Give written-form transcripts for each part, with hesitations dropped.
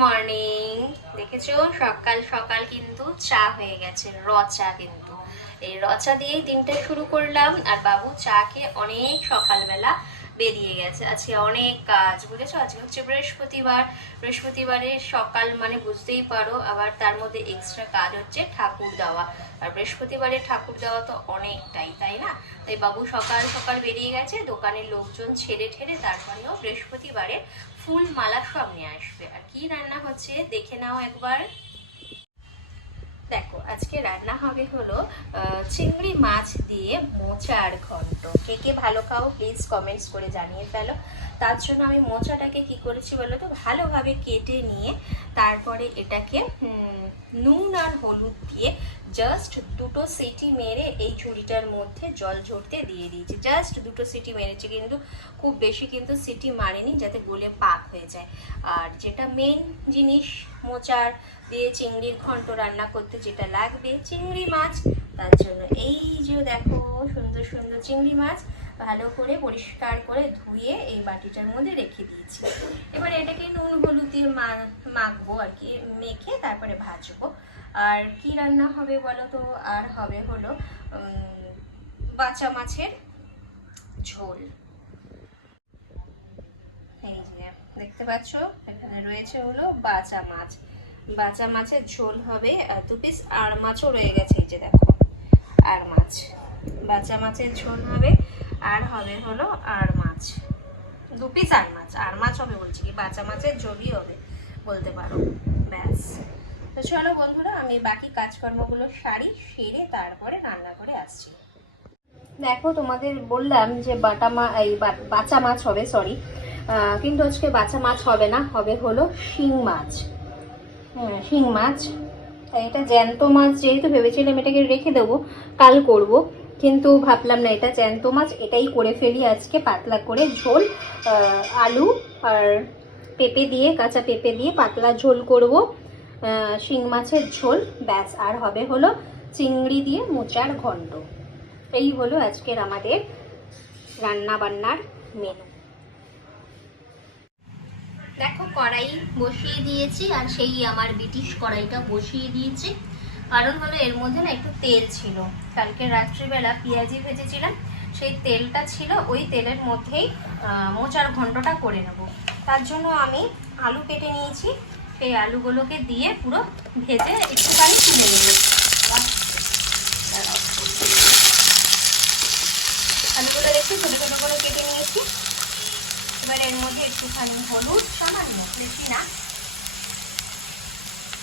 Morning. দেখেছো সকাল সকাল কিন্তু চা হয়ে গেছে, চা। কিন্তু এই চা দিয়েই দিনটা শুরু করলাম। আর বাবু চা খেয়ে অনেক সকালবেলা বেরিয়ে গেছে। আজকে অনেক কাজ, বুঝেছো। আজকে হচ্ছে বৃহস্পতিবার। বৃহস্পতিবারের সকাল মানে বুঝতেই পারো, আবার তার মধ্যে এক্সট্রা কাজ হচ্ছে ঠাকুর দেওয়া। আর বৃহস্পতিবারে ঠাকুর দেওয়া তো অনেকটাই, তাই না? তাই বাবু সকাল সকাল বেরিয়ে গেছে, দোকানের লোকজন ছেড়ে ঠেড়ে তারপরেও বৃহস্পতিবারে ফুল মালা সব নিয়ে আসবে। আর কি রান্না হচ্ছে দেখে নাও একবার। দেখো আজকে রান্না হবে হলো চিংড়ি মাছ দিয়ে মোচার ঘন্ট। কে কে ভালো খাও প্লিজ কমেন্টস করে জানিয়ে ফেলো। তার জন্য আমি মোচাটাকে কি করেছি বলো তো, ভালোভাবে কেটে নিয়ে তারপরে এটাকে নুন আর হলুদ দিয়ে জাস্ট দুটো সিটি মেরে এই ঝুড়িটার মধ্যে জল ঝরতে দিয়ে দিয়েছি। জাস্ট দুটো সিটি মেরেছি, কিন্তু খুব বেশি কিন্তু সিটি মারেনি, যাতে গলে পাক হয়ে যায়। আর যেটা মেন জিনিস মোচার দিয়ে চিংড়ির ঘন্ট রান্না করতে যেটা লাগবে, চিংড়ি মাছ। তার জন্য এই যে দেখো সুন্দর সুন্দর চিংড়ি মাছ ভালো করে পরিষ্কার করে ধুয়ে এই বাটিটার মধ্যে রেখে দিয়েছি। এবার এটাকে নুন হলুদ দিয়ে মাখবো আর কি, মেখে তারপরে ভাজবো। আর কি রান্না হবে বলো তো, আর হবে হলো বাচা মাছের ঝোল। এই যে দেখতে পাচ্ছ এখানে রয়েছে হলো বাচা মাছ। বাচা মাছের ঝোল হবে। আর দু পিস আর মাছও রয়ে গেছে, এই যে দেখো আর মাছ। বাচা মাছের ঝোল হবে, আর হবে হলো আর মাছ, দু পিস আর মাছ হবে বলছি, কি বাচা মাছের ঝোলই হবে বলতে পারো। ব্যাস। তো চলো বন্ধুরা, আমি বাকি কাজকর্মগুলো সেরে তারপরে রান্না করে আসছি। দেখো তোমাদের বললাম যে বাচা মাছ হবে, সরি, কিন্তু আজকে বাচা মাছ হবে না, হবে হলো শিং মাছ। শিং মাছ। এটা জ্যান্ত মাছ যেহেতু ভেবেছিলাম এটাকে রেখে দেবো, কাল করব, কিন্তু ভাবলাম না, এটা জ্যান্ত মাছ, এটাই করে ফেলি আজকে পাতলা করে ঝোল। আলু আর পেঁপে দিয়ে, কাঁচা পেঁপে দিয়ে পাতলা ঝোল করব, শিং মাছের ঝোল। ব্যাস। আর হবে হলো চিংড়ি দিয়ে মোচার ঘন্ট। এই হলো আজকের আমাদের রান্না বান্নার মেনু। দেখো কড়াই বসিয়ে দিয়েছি, আর সেই আমার ব্রিটিশ কড়াইটা বসিয়ে দিয়েছি। কারণ হলো এর মধ্যে না একটু তেল ছিল, কালকে রাত্রিবেলা পেঁয়াজি ভেজেছিলাম, সেই তেলটা ছিল। ওই তেলের মধ্যেই মোচার ঘন্টটা করে নেব। তার জন্য আমি আলু কেটে নিয়েছি, সেই আলুগুলোকে দিয়ে পুরো ভেজে একটুখানি তুলে নেব। আলুগুলো একটু ছোটো ছোটো করে কেটে নিয়েছি। এবার এর মধ্যে একটুখানি হলুদ, সামান্য, বেশি না,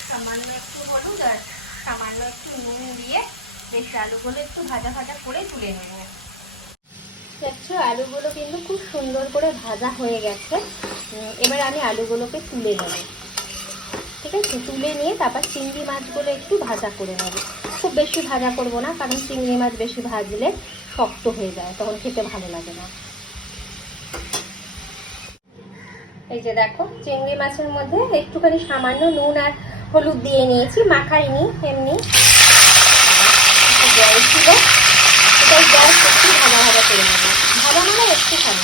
সামান্য একটু হলুদ আর সামান্য একটু নুন দিয়ে বেশ আলুগুলো একটু ভাজা ভাজা করে তুলে নেব। দেখছো আলুগুলো কিন্তু খুব সুন্দর করে ভাজা হয়ে গেছে। এবার আমি আলুগুলোকে তুলে নেব, ঠিক আছে? তুলে নিয়ে তারপর চিংড়ি মাছগুলো একটু ভাজা করে নেব। খুব বেশি ভাজা করব না, কারণ চিংড়ি মাছ বেশি ভাজলে শক্ত হয়ে যায়, তখন খেতে ভালো লাগে না। এই যে দেখো চিংড়ি মাছের মধ্যে একটুখানি সামান্য নুন আর হলুদ দিয়ে নিয়েছি, মাখাইনি, এমনি জল ছিল। এটাই গ্যাস একটু ভাজা ভাজা করে নেবো, ভাজা মানে একটুখানি।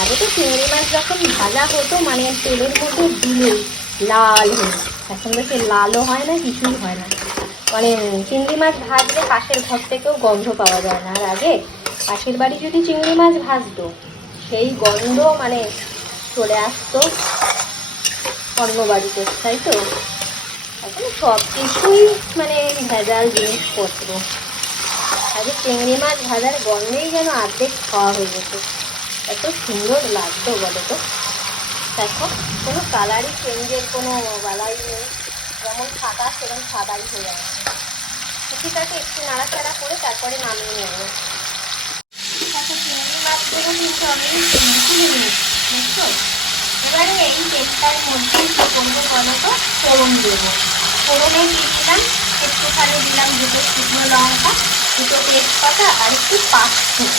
আগে তো চিংড়ি মাছ যখন ভাজা হতো মানে তেলের মধ্যে দিলেই লাল হয়ে, এখন তো সে লালও হয় না, কিছুই হয় না। মানে চিংড়ি মাছ ভাজলে পাশের ঘর থেকেও গন্ধ পাওয়া যায় না। আর আগে পাশের বাড়ি যদি চিংড়ি মাছ ভাজতো, সেই গন্ধ মানে চলে আসতো অন্য বাড়িতে, তাই তো? এখন সব কিছুই মানে ভেজাল জিনিসপত্র। আগে চিংড়ি মাছ ভাজার গন্ধেই যেন অর্ধেক খাওয়া হয়ে যেত, এত সুন্দর লাগতো বলো তো। দেখো কোনো কালারই চেঞ্জের কোনো বালাই নেই, যেমন সাদা সেরকম সাদাই হয়ে যাচ্ছে। কিছুটাকে একটু নাড়াচাড়া করে তারপরে নামিয়ে নেব। দেখো চিংড়ি মাছগুলো কিন্তু আমি তুলে নিয়েছি, বুঝছো? এবারে এই তেলটার মধ্যে কী করবো বলো তো, ফোড়ন দেবো। ফোড়নে দিয়েছিলাম একটুখানি, দিলাম দুটো শুকনো লঙ্কা, দুটো তেজপাতা আর একটু পাঁচফোড়ন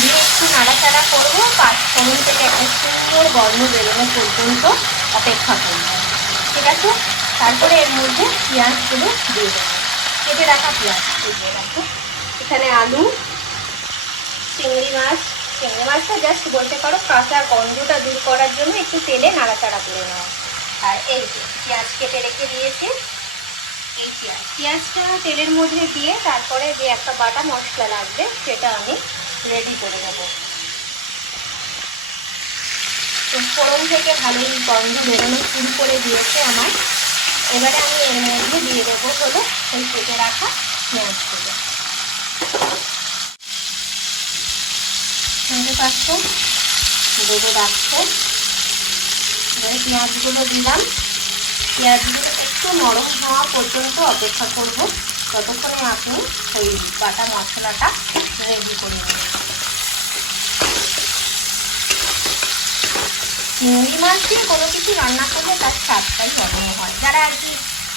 দিয়ে একটু নাড়াচাড়া করবো। পাঁচফোড়ন থেকে একটা সুন্দর গন্ধ বেরোনো পর্যন্ত অপেক্ষা করবো, ঠিক আছে? তারপরে এর মধ্যে পেঁয়াজগুলো দিয়ে দেবো, কেটে রাখা পেঁয়াজ দিয়ে রাখবো। এখানে আলু, চিংড়ি মাছটা জাস্ট বলতে পারো কাঁচা গন্ধটা দূর করার জন্য একটু তেলে নাড়াচাড়া করে নেওয়া। আর এই যে পেঁয়াজ কেটে রেখে দিয়েছি, এই পেঁয়াজটা তেলের মধ্যে দিয়ে তারপরে যে একটা বাটা মশলা লাগবে সেটা আমি রেডি করে দেবো। তো ফোড়ন থেকে ভালোই গন্ধ বেরোনো শুরু করে দিয়েছে আমার। এবারে আমি এর মধ্যে দিয়ে দেবো হলো ওই কেটে রাখা পেঁয়াজগুলো। শুনতে পাচ্ছ দেবো রাখছে। এবারে পেঁয়াজগুলো দিলাম, পেঁয়াজগুলো একটু নরম হওয়া পর্যন্ত অপেক্ষা করব, ততক্ষণে আপনি ওই বাটা মশলাটা রেডি করে নেবেন। চিংড়ি মাছ দিয়ে কোনো কিছু রান্না করলে তার স্বাদটাই অন্য হয়। যারা আর কি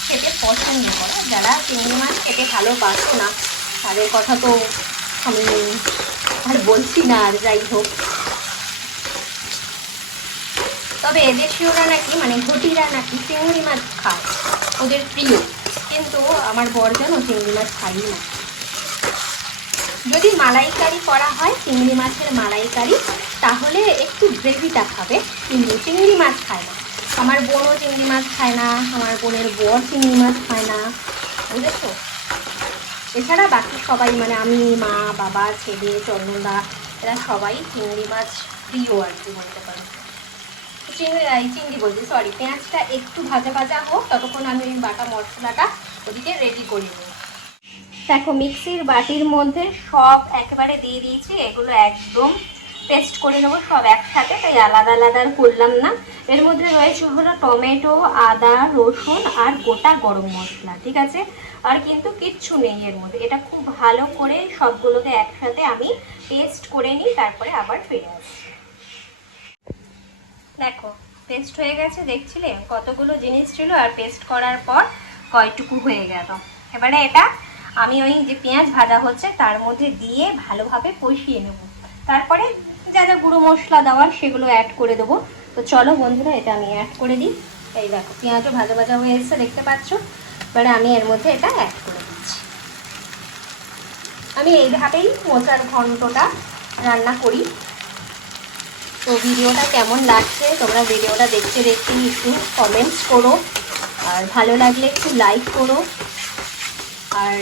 খেতে পছন্দ করে, যারা চিংড়ি মাছ খেতে ভালোবাসো না তাদের কথা তো আমি আর বলছি না। আর যাই হোক, তবে এদেশীয়রা নাকি মানে ঘটিরা নাকি চিংড়ি মাছ খায়, ওদের প্রিয়। কিন্তু আমার বর জানো চিংড়ি মাছ খাই না। যদি মালাইকারি করা হয় চিংড়ি মাছের মালাইকারি, তাহলে একটু গ্রেভিটা খাবে, কিন্তু চিংড়ি মাছ খায় না। আমার বোনও চিংড়ি মাছ খায় না, আমার বোনের বর চিংড়ি মাছ খায় না, বুঝেছো? এছাড়া বাকি সবাই মানে আমি, মা, বাবা, ছেলে, চন্দনদা, এরা সবাই চিংড়ি মাছ প্রিয় আর কি বলতে পারি। চিংড়ি বলছি, সরি, পেঁয়াজটা একটু ভাজা ভাজা হোক, ততক্ষণ আমি ওই বাটা মশলাটা ওদিকে রেডি করে নিই। দেখো মিক্সির বাটির মধ্যে সব একেবারে দিয়ে দিয়েছি, এগুলো একদম পেস্ট করে নেবো সব একসাথে, তাই আলাদা আলাদা করলাম না। এর মধ্যে রয়েছে হলো টমেটো, আদা, রসুন আর গোটা গরম মশলা, ঠিক আছে? আর কিন্তু কিচ্ছু নেই এর মধ্যে। এটা খুব ভালো করে সবগুলোকে একসাথে আমি পেস্ট করে নিই, তারপরে আবার ফিরে আসি। দেখো পেস্ট হয়ে গেছে, দেখছিলে কতগুলো জিনিস ছিল, আর পেস্ট করার পর কয়টুকু হয়ে গেল। এবারে এটা আমি ওই যে পেঁয়াজ ভাজা হচ্ছে তার মধ্যে দিয়ে ভালোভাবে কষিয়ে নেব, তারপরে যা যা গুঁড়ো মশলা দেওয়ার সেগুলো অ্যাড করে দেবো। তো চলো বন্ধুরা, এটা আমি অ্যাড করে দিই। এই দেখো পেঁয়াজও ভাজা ভাজা হয়ে এসেছে, দেখতে পাচ্ছ। এবারে আমি এর মধ্যে এটা অ্যাড করে দিচ্ছি। আমি এইভাবেই মোচার ঘন্টটা রান্না করি। তো ভিডিওটা কেমন লাগছে তোমরা ভিডিওটা দেখতে দেখতে একটু কমেন্টস করো, আর ভালো লাগলে একটু লাইক করো। আর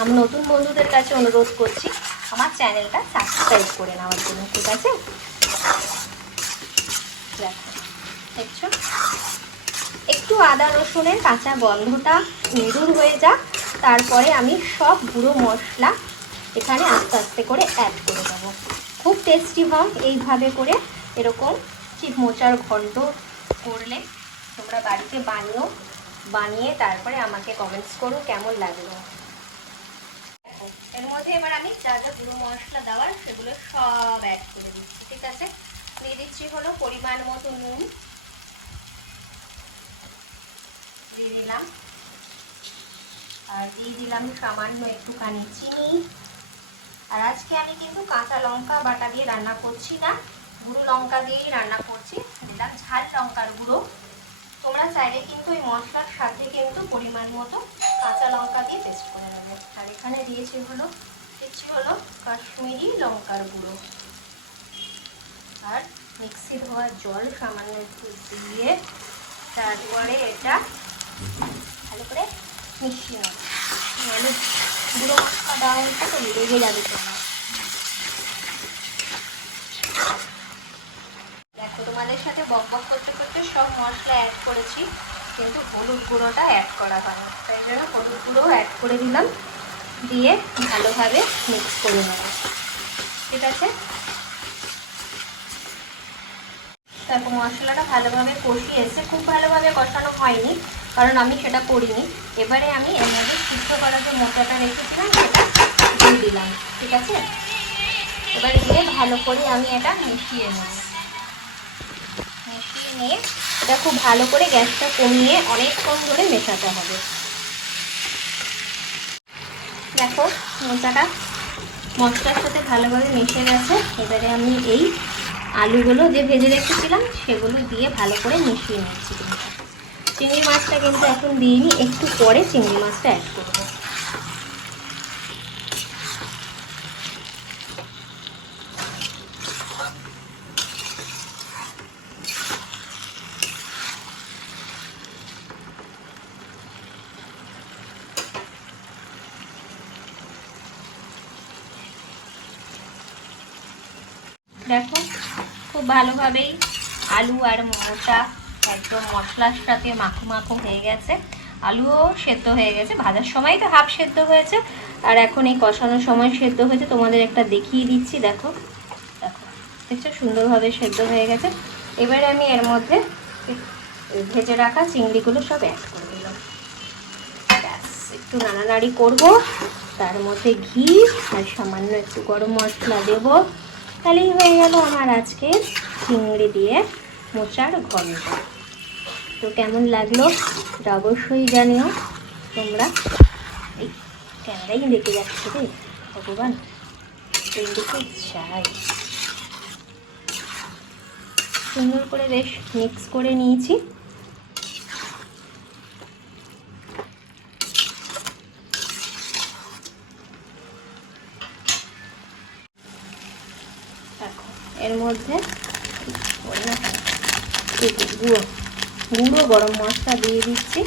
আমি নতুন বন্ধুদের কাছে অনুরোধ করছি আমার চ্যানেলটা সাবস্ক্রাইব করে নেওয়ার জন্য, ঠিক আছে? দেখো দেখছো, একটু আদা রসুনের কাঁচা গন্ধটা দূর হয়ে যাক, তারপরে আমি সব গুঁড়ো মশলা এখানে আস্তে আস্তে করে অ্যাড করে দেবো। খুব টেস্টি হয় এইভাবে করে, এরকম ঠিক মোচার ঘন্ট করলে। তোমরা বাড়িতে বানিয়ে তারপরে আমাকে কমেন্টস করো কেমন লাগলো। এর মধ্যে এবার আমি যা যা গুঁড়ো মশলা দেওয়ার সেগুলো সব অ্যাড করে দিচ্ছি, ঠিক আছে? দিয়ে দিচ্ছি হলো পরিমাণ মতো নুন দিয়ে দিলাম, আর দিয়ে দিলাম সামান্য একটুখানি চিনি। আর আজকে আমি কিন্তু কাঁচা লঙ্কা বাটা দিয়ে রান্না করছি না, গুঁড়ো লঙ্কা দিয়েই রান্না করছি। দিলাম ঝাল লঙ্কার গুঁড়ো। তোমরা চাইলে কিন্তু এই মশলার সাথে কিন্তু পরিমাণ মতো কাঁচা লঙ্কা দিয়ে পেস্ট করে নেবে। আর এখানে দিচ্ছি হলো কাশ্মীরি লঙ্কার গুঁড়ো, আর মিক্সি ধোয়া জল সামান্য একটু দিয়ে তারপরে এটা ভালো করে মিশিয়ে নেব। নাহলে গুঁড়ো মশলা দেওয়া হয়েছে তো লেগে যাবে তোমার। দেখো তোমাদের সাথে বকবক করতে করতে সব মশলা অ্যাড করেছি, কিন্তু হলুদ গুঁড়োটা অ্যাড করা হয়নি, তাই জন্য হলুদ গুঁড়ো অ্যাড করে দিলাম, দিয়ে ভালোভাবে মিক্স করে নেব, ঠিক আছে? তারপর মশলাটা ভালোভাবে কষিয়েছে, খুব ভালোভাবে কষানো হয়নি কারণ আমি সেটা করিনি। এবারে আমি এর মধ্যে সিদ্ধ করা যে মোচাটা রেখেছিলাম সেটা দিয়ে দিলাম, ঠিক আছে? এবার দিয়ে ভালো করে আমি এটা মিশিয়ে নেব। মিশিয়ে নিয়ে এটা খুব ভালো করে গ্যাসটা কমিয়ে অনেকক্ষণ ধরে মেশাতে হবে। দেখো মোচাটা মশলার সাথে ভালোভাবে মিশে গেছে। এবারে আমি এই আলুগুলো যে ভেজে রেখেছিলাম সেগুলো দিয়ে ভালো করে মিশিয়ে নিচ্ছি। চিংড়ি মাছটা কিন্তু এখন দিইনি, একটু পরে চিংড়ি মাছটা অ্যাড করবো। ভালোভাবেই আলু আর মোচা একদম মশলার সাথে মাখো মাখো হয়ে গেছে। আলুও সেদ্ধ হয়ে গেছে, ভাজার সময় তো হাফ সেদ্ধ হয়েছে, আর এখন এই কষানোর সময় সেদ্ধ হয়েছে। তোমাদের একটা দেখিয়ে দিচ্ছি, দেখো দেখো, দেখছো সুন্দরভাবে সেদ্ধ হয়ে গেছে। এবারে আমি এর মধ্যে ভেজে রাখা চিংড়িগুলো সব অ্যাড করে দিলাম। ব্যাস, একটু নাড়ানাড়ি করব, তার মধ্যে ঘি আর সামান্য একটু গরম মশলা দেবো, তাহলেই হয়ে গেল আমার আজকে চিংড়ি দিয়ে মোচার ঘন্ট। তো কেমন লাগলো এটা অবশ্যই জানিও তোমরা। এই ক্যামেরাই দেখে যাচ্ছে রে ভগবান, এইদিকে চাই। সুন্দর করে বেশ মিক্স করে নিয়েছি। দেখো এর মধ্যে গুঁড়ো গুঁড়ো গরম মশলা দিয়ে দিচ্ছি,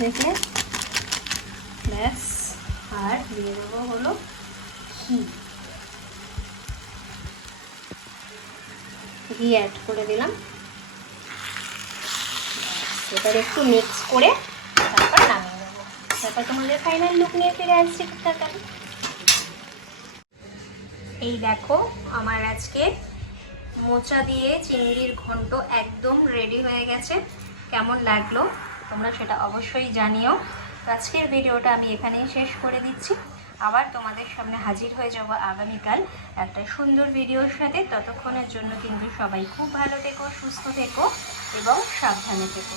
দেখলে, ব্যাস। আর দিয়ে দেবো হলো ঘি অ্যাড করে দিলাম। এবার একটু মিক্স করে তারপর নামিয়ে নেবো। তারপর তোমাদের ফাইনাল লুক নিয়ে ফিরে আসছি তাড়াতাড়ি। এই দেখো আমার আজকে মোচা দিয়ে চিংড়ির ঘন্ট একদম রেডি হয়ে গেছে। কেমন লাগলো তোমরা সেটা অবশ্যই জানিও। আজকের ভিডিওটা আমি এখানেই শেষ করে দিচ্ছি। আবার তোমাদের সামনে হাজির হয়ে যাব আগামীকাল একটা সুন্দর ভিডিওর সাথে। ততক্ষণের জন্য কিন্তু সবাই খুব ভালো থেকো, সুস্থ থেকো এবং সাবধানে থেকো।